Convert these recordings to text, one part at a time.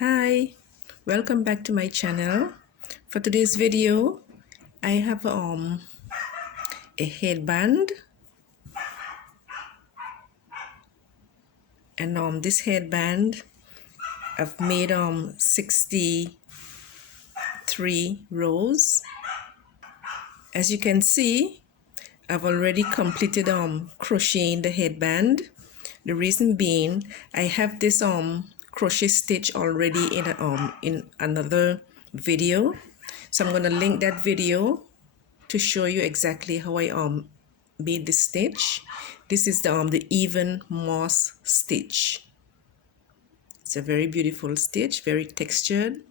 Hi, welcome back to my channel. For today's video, I have a headband, and this headband I've made 63 rows. As you can see, I've already completed crocheting the headband. The reason being, I have this crochet stitch already in another video, so I'm gonna link that video to show you exactly how I made this stitch. This is the even moss stitch. It's a very beautiful stitch, very textured.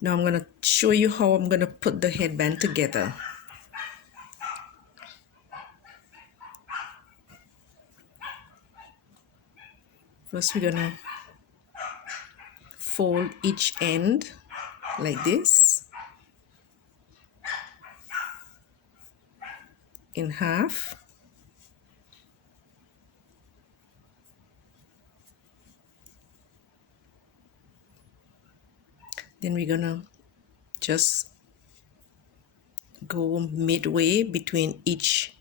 Now I'm gonna show you how I'm gonna put the headband together. First we're gonna fold each end like this in half. Then we're gonna just go midway between each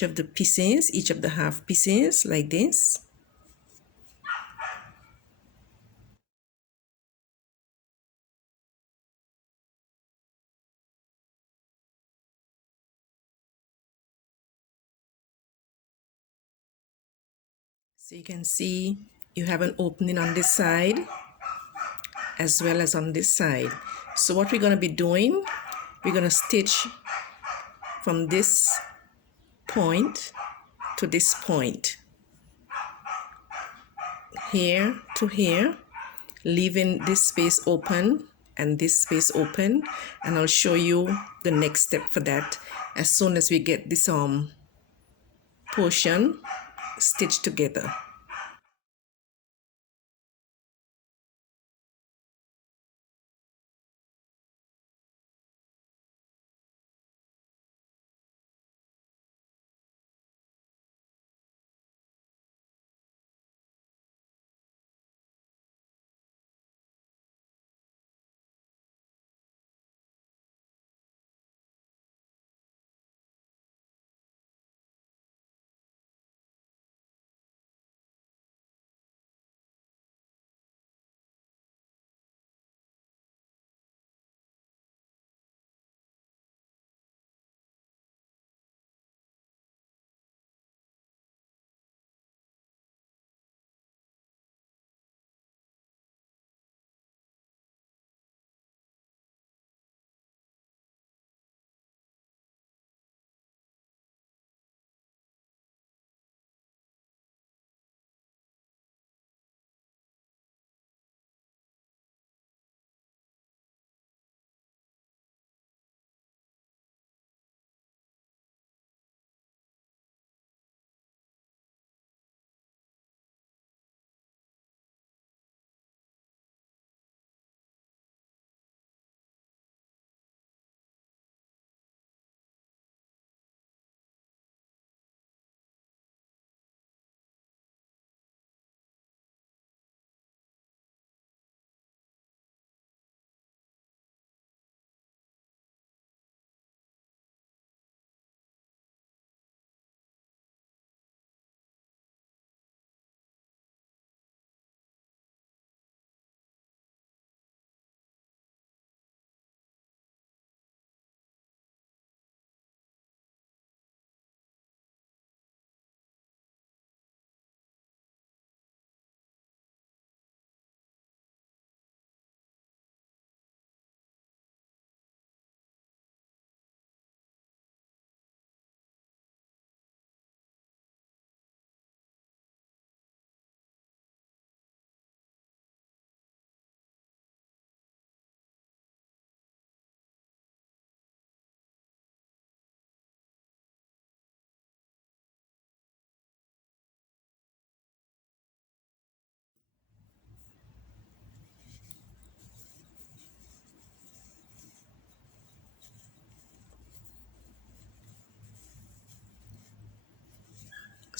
of the pieces, each of the half pieces like this. So you can see you have an opening on this side as well as on this side. So what we're going to be doing, we're going to stitch from this point to this point, here to here, leaving this space open and this space open, and I'll show you the next step for that as soon as we get this portion stitched together.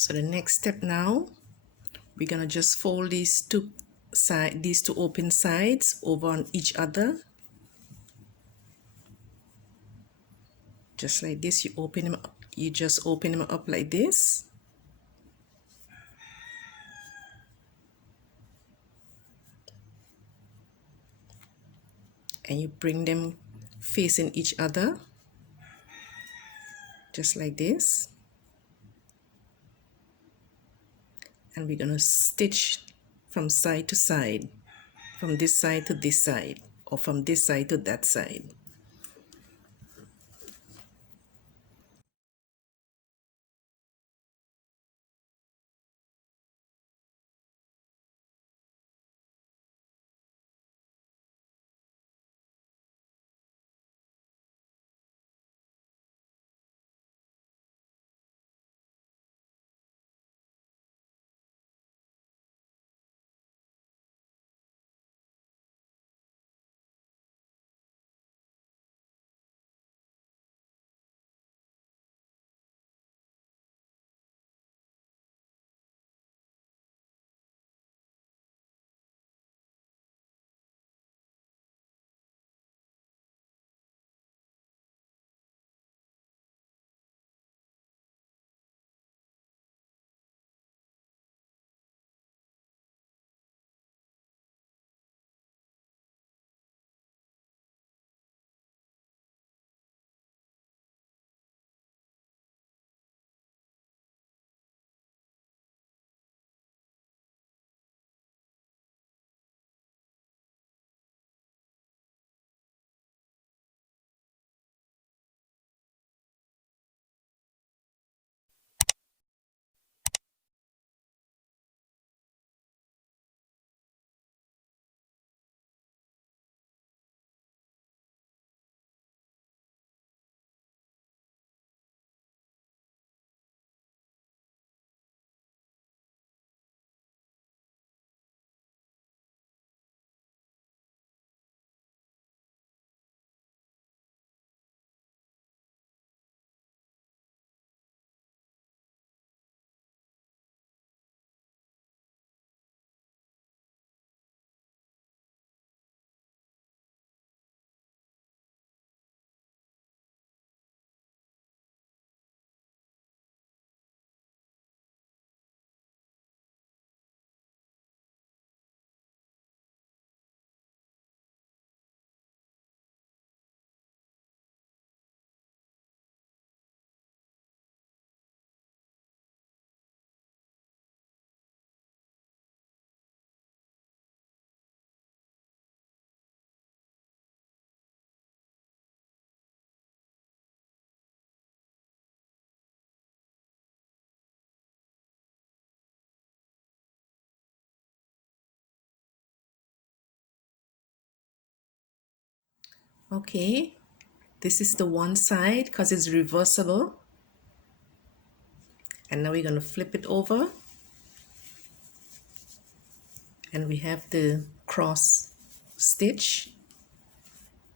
So the next step now, we're gonna just fold these two open sides over on each other. Just like this, you open them up, you just open them up like this. And you bring them facing each other, just like this. And we're gonna stitch from side to side, from this side to this side, or from this side to that side. Okay, this is the one side because it's reversible. And now we're going to flip it over. And we have the cross stitch,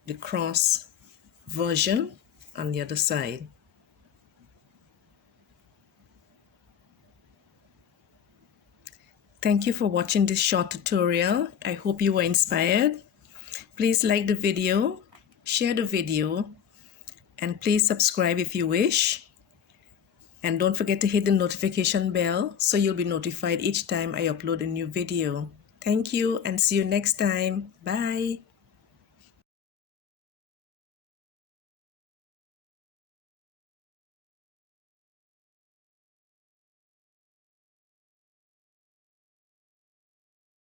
the cross version on the other side. Thank you for watching this short tutorial. I hope you were inspired. Please like the video, share the video, and please subscribe if you wish. And don't forget to hit the notification bell so you'll be notified each time I upload a new video. Thank you and see you next time. Bye.